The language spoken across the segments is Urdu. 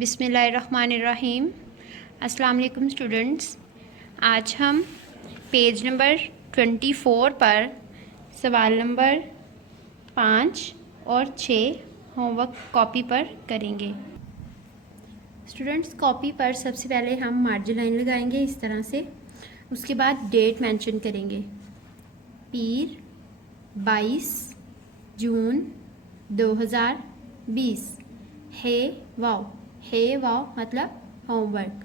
بسم اللہ الرحمن الرحیم۔ السلام علیکم اسٹوڈنٹس، آج ہم پیج نمبر 24 پر سوال نمبر 5 اور 6 ہوم ورک کاپی پر کریں گے۔ اسٹوڈنٹس، کاپی پر سب سے پہلے ہم مارجن لائن لگائیں گے اس طرح سے، اس کے بعد ڈیٹ مینشن کریں گے، پیر 22 جون 2020، ہے واو مطلب ہوم ورک۔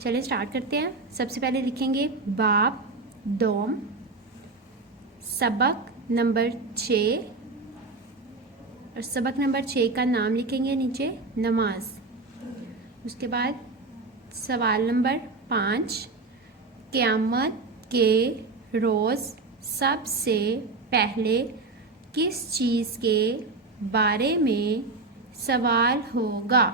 چلیں سٹارٹ کرتے ہیں۔ سب سے پہلے لکھیں گے باب دوم، سبق نمبر 6، اور سبق نمبر 6 کا نام لکھیں گے نیچے نماز۔ اس کے بعد سوال نمبر 5، قیامت کے روز سب سے پہلے کس چیز کے بارے میں سوال ہوگا؟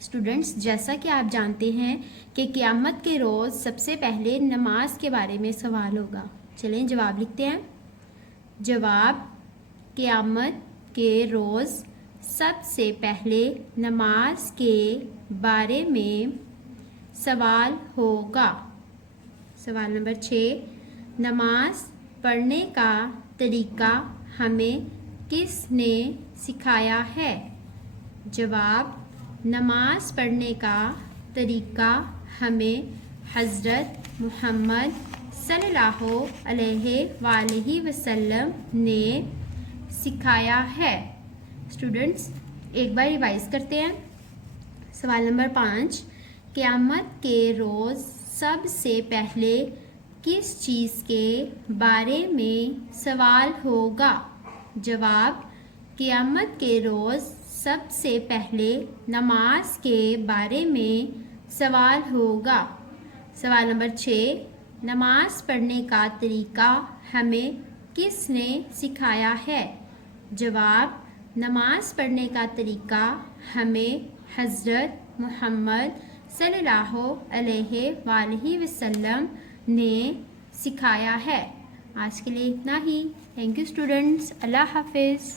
اسٹوڈنٹس، جیسا کہ آپ جانتے ہیں کہ قیامت کے روز سب سے پہلے نماز کے بارے میں سوال ہوگا۔ چلیں جواب لکھتے ہیں۔ جواب، قیامت کے روز سب سے پہلے نماز کے بارے میں سوال ہوگا۔ سوال نمبر 6، نماز پڑھنے کا طریقہ ہمیں کس نے سکھایا ہے؟ جواب، نماز پڑھنے کا طریقہ ہمیں حضرت محمد صلی اللہ علیہ وآلہ وسلم نے سکھایا ہے۔ اسٹوڈنٹس، ایک بار ریوائز کرتے ہیں۔ سوال نمبر 5، قیامت کے روز سب سے پہلے کس چیز کے بارے میں سوال ہوگا؟ جواب، قیامت کے روز سب سے پہلے نماز کے بارے میں سوال ہوگا۔ سوال نمبر 6، نماز پڑھنے کا طریقہ ہمیں کس نے سکھایا ہے؟ جواب، نماز پڑھنے کا طریقہ ہمیں حضرت محمد صلی اللہ علیہ وآلہ وسلم نے سکھایا ہے۔ آج کے لیے اتنا ہی۔ تھینک یو اسٹوڈنٹس، اللہ حافظ۔